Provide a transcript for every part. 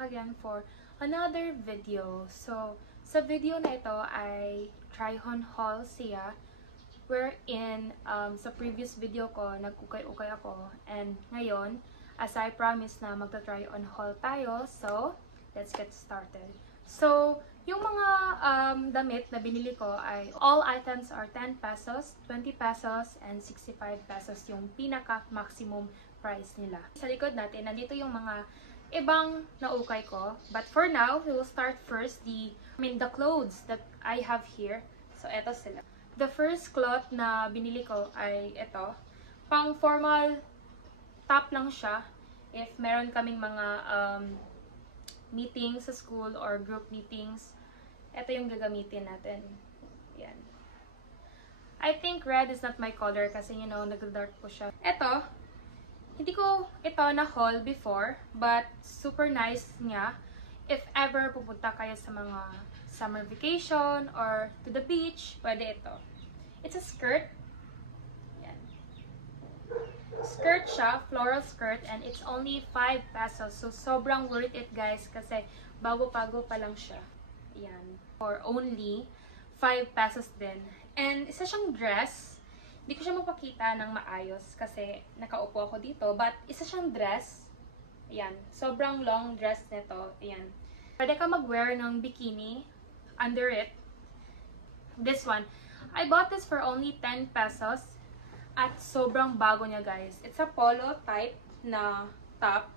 back again for another video. So, sa video na ito ay try-on haul siya, wherein sa previous video ko, nag-ukay-ukay ako. And ngayon, as I promised na magta-try-on haul tayo, so, let's get started. So, yung mga damit na binili ko ay all items are 10 pesos, 20 pesos, and 65 pesos yung pinaka-maximum price nila. Sa likod natin, nandito yung mga ibang naukay ko. But for now, we will start first the clothes that I have here. So, eto sila. The first cloth na binili ko ay eto. Pang formal top lang siya. If meron kaming mga meetings sa school or group meetings, ito yung gagamitin natin. Yan. I think red is not my color kasi, you know, nag-dark po siya. Ito, hindi ko ito na-haul before, but super nice niya. If ever pupunta kayo sa mga summer vacation or to the beach, pwede ito. It's a skirt. Yan. Skirt siya, floral skirt, and it's only 5 pesos. So, sobrang worth it, guys, kasi bago-bago pa lang siya. Yan. For only 5 pesos din. And isa siyang dress. Hindi ko siya mapakita ng maayos kasi nakaupo ako dito. But isa siyang dress. Ayan. Sobrang long dress nito. Ayan. Pwede ka mag-wear ng bikini under it. This one. I bought this for only 10 pesos. At sobrang bago niya, guys. It's a polo type na top.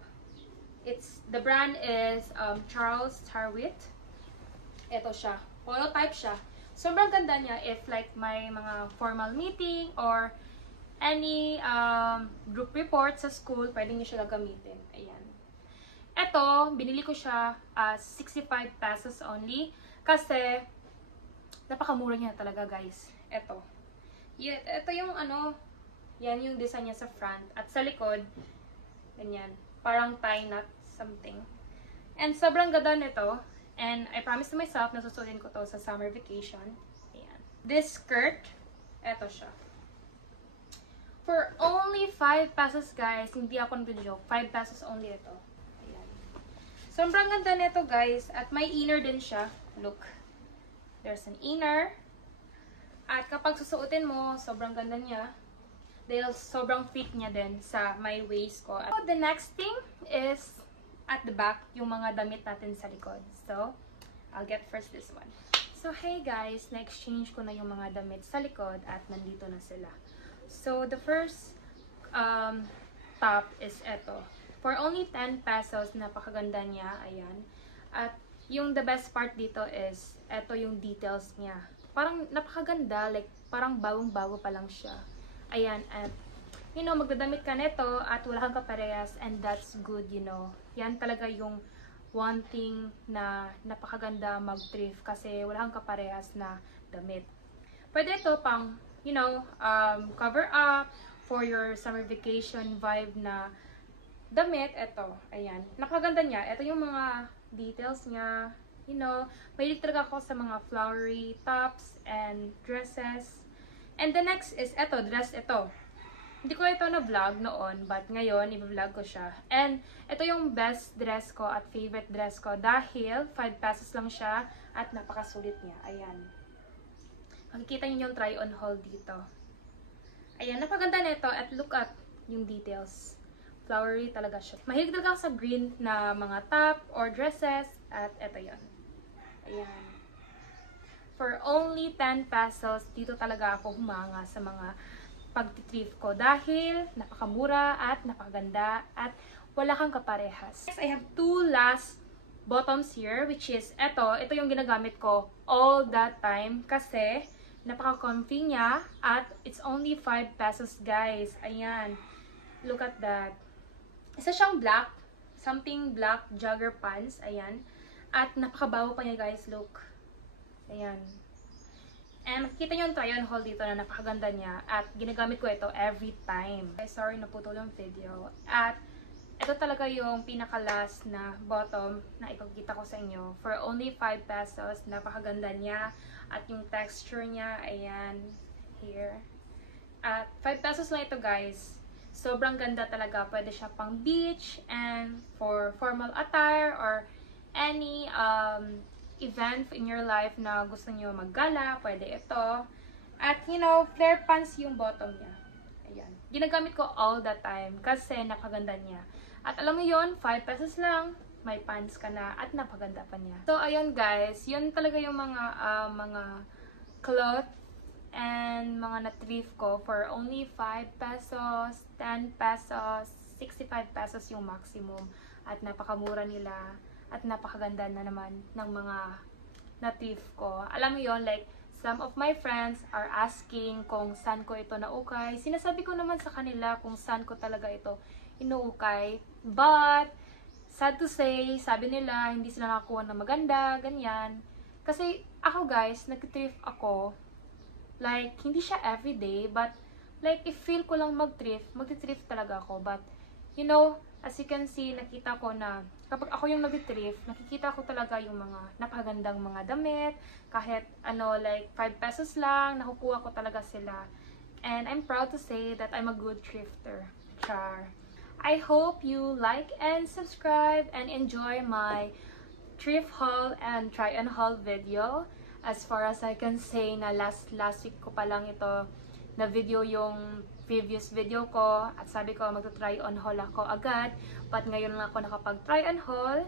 The brand is Charles Tarwit. Ito siya. Polo type siya. Sobrang ganda niya if like may mga formal meeting or any group report sa school, pwede niyo siya gagamitin. Ayan. Ito, binili ko siya 65 pesos only kasi napakamura niya talaga, guys. Ito. Ito yung yan yung design niya sa front. At sa likod, ganyan. Parang tie knot something. And sobrang ganda nito. And I promised to myself na susuotin ko to sa summer vacation. Ayan. This skirt, eto siya. For only 5 pesos, guys. Hindi ako nag-joke. 5 pesos only ito. Ayan. Sobrang ganda nito, guys. At may inner din siya. Look. There's an inner. At kapag susuotin mo, sobrang ganda niya. Dahil sobrang fit niya din sa my waist ko. So, the next thing is at the back, yung mga damit natin sa likod. So, I'll get first this one. So, hey guys, na-exchange ko na yung mga damit sa likod at nandito na sila. So, the first top is eto. For only 10 pesos, napakaganda niya. Ayan. At yung the best part dito is, eto yung details niya. Parang napakaganda, like parang bagong-bago pa lang siya. Ayan, at you know, magdadamit ka nito at wala kang kaparehas, and that's good, you know. Yan talaga yung one thing na napakaganda mag-thrift kasi wala kang kaparehas na damit. Pwede ito pang, you know, cover up for your summer vacation vibe na damit. Ito, ayan. Napakaganda niya. Ito yung mga details niya. You know, mahilig talaga ako sa mga flowery tops and dresses. And the next is ito, dress ito. Hindi ko ito na-vlog noon, but ngayon, i-vlog ko siya. And ito yung best dress ko at favorite dress ko dahil 5 pesos lang siya at napakasulit niya. Ayan. Makikita niyo yung try-on haul dito. Ayan, napaganda nito at look at yung details. Flowery talaga siya. Mahilig talaga ako sa green na mga top or dresses at ito yon. Ayan. For only 10 pesos, dito talaga ako humanga sa mga pag-thrift ko dahil napakamura at napakaganda at wala kang kaparehas. Next, I have two last bottoms here, which is ito yung ginagamit ko all that time kasi napaka-comfy niya at it's only 5 pesos, guys. Ayan. Look at that. Isa siyang black, something black jogger pants. Ayan. At napakabago pa niya, guys. Look. Ayan. And makikita nyo yung try-on haul dito na napakaganda niya. At ginagamit ko ito every time. Sorry, naputol yung video. At ito talaga yung pinaka-last na bottom na ipagkita ko sa inyo. For only 5 pesos. Napakaganda niya. At yung texture niya, ayan, here. At 5 pesos lang ito, guys. Sobrang ganda talaga. Pwede siya pang beach and for formal attire or any event in your life na gusto nyo maggala, pwede ito. At you know, flare pants yung bottom niya. Ayan. Ginagamit ko all the time kasi napaganda niya. At alam mo yun, 5 pesos lang, may pants ka na at napaganda pa niya. So ayun guys, yun talaga yung mga cloth and mga na-thrift ko for only 5 pesos, 10 pesos, 65 pesos yung maximum. At napakamura nila at napakaganda na naman ng mga na-thrift ko. Alam mo yon, like, some of my friends are asking kung saan ko ito naukay. Sinasabi ko naman sa kanila kung saan ko talaga ito inuukay. But, sad to say, sabi nila, hindi sila nakakuha na maganda, ganyan. Kasi, ako guys, nag-thrift ako. Like, hindi siya everyday, but, like, if feel ko lang mag-thrift talaga ako. But, you know, as you can see, nakita ko na kapag ako yung nag-thrift, nakikita ko talaga yung mga napagandang mga damit. Kahit ano, like 5 pesos lang, nakukuha ko talaga sila. And I'm proud to say that I'm a good thrifter. Char. I hope you like and subscribe and enjoy my thrift haul and try on haul video. As far as I can say na last week ko pa lang ito na video yung previous video ko at sabi ko magto-try on haul ako agad, but ngayon lang ako nakapag-try on haul.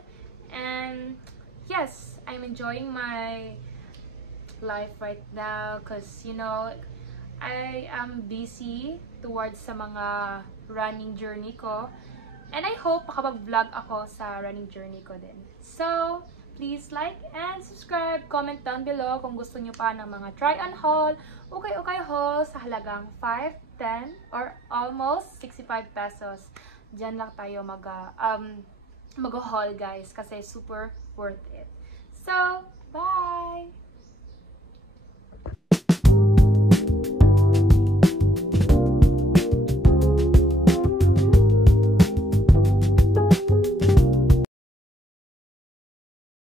And yes, I'm enjoying my life right now because you know, I am busy towards sa mga running journey ko, and I hope makapag-vlog ako sa running journey ko din. So please like and subscribe, comment down below kung gusto nyo pa ng mga try on haul, ukay haul sa halagang 5, 10, or almost 65 pesos. Diyan lang tayo mag-haul guys kasi super worth it. So, bye!